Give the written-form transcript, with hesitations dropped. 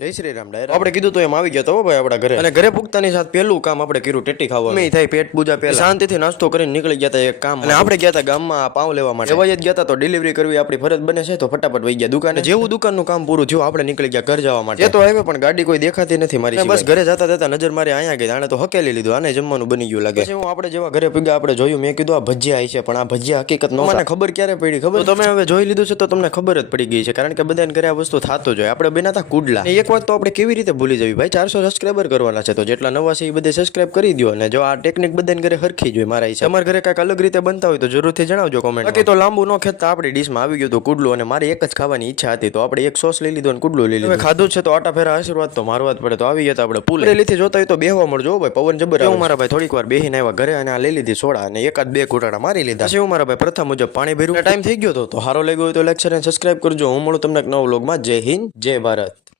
જય શ્રી રામ ડાયરા આપણે કીધું તો એમ આવી ગયા તો ભાઈ આપણા ઘરે અને ઘરે પૂગતાની સાથે પહેલું કામ આપણે કર્યું ટેટી ખાવાનું મેં થાય પેટ પૂજા પહેલા શાંતિથી નાસ્તો કરીને નીકળી ગયા હતા એક કામ અને આપણે ગયા હતા ગામમાં પાઉં લેવા માટે એવા જ ગયા હતા તો ડિલિવરી કરવી આપણી ફરજ બને છે તો ફટાફટ વહી ગયા દુકાને જેવું દુકાનનું કામ પૂરું થયું આપણે નીકળી ગયા ઘર જવા માટે એ તો આવ્યો પણ ગાડી કોઈ દેખાતી નથી મારી બસ ઘરે જતા જતા નજર મારી અહીંયા ગઈ આને તો હકેલી લીધું આને જમવાનું બની ગયું લાગે પછી હું આપણે જેવા ઘરે પૂગ્યા આપણે જોયું મેં કીધું આ ભજીયા છે પણ આ ભજીયા હકીકત નો મને ખબર ક્યારે પડી ખબર તમે હવે જોઈ લીધું છે તો તમને ખબર જ પડી ગઈ છે કારણ કે બધાને ઘરે આ વસ્તુ થતું જોઈએ આપણે બનાતા કુડલા એક વાત તો આપણે કેવી રીતે ભૂલી જવી ભાઈ 400 સબસ્ક્રાઇબર કરવાના છે તો જેટલા નવા છે એ બધે સબસ્ક્રાઇબ કરી દો અને જો આ ટેકનિક બધાને ઘરે હરખી જોઈએ મારા હિસાબે તમારા ઘરે કાંઈક અલગ રીતે બનતા હોય તો જરૂરથી જણાવજો કોમેન્ટ બાકી તો લાંબુ ન ખેંચતા આપણી ડીશમાં આવી ગયું તો કુડલું અને મારી એક જ ખાવાની ઈચ્છા હતી તો આપણે એક સોસ લઈ લીધો અને કુડલું લઈ લીધું ખાધું છે તો આટા ફેરા આશીર્વાદ તો મારવા જ પડે તો આવી ગયા તો આપણે પુલ લીધી જોતા હોય તો બેહવા મળજો ભાઈ પવન જબર હું મારા ભાઈ થોડીક વાર બેહીને આવ્યા ઘરે અને આ લઈ લીધી સોડા અને એકાદ બે ઘૂંટાડા મારી લીધા પછી હું મારા ભાઈ પ્રથા મુજબ પાણી ભર્યું ટાઈમ થઈ ગયો તો સારો લાગ્યો હોય તો લાઈક શેર અને સબસ્ક્રાઇબ કરજો હું મળું તમને એક નવા વ્લોગમાં જય હિન્દ જય ભારત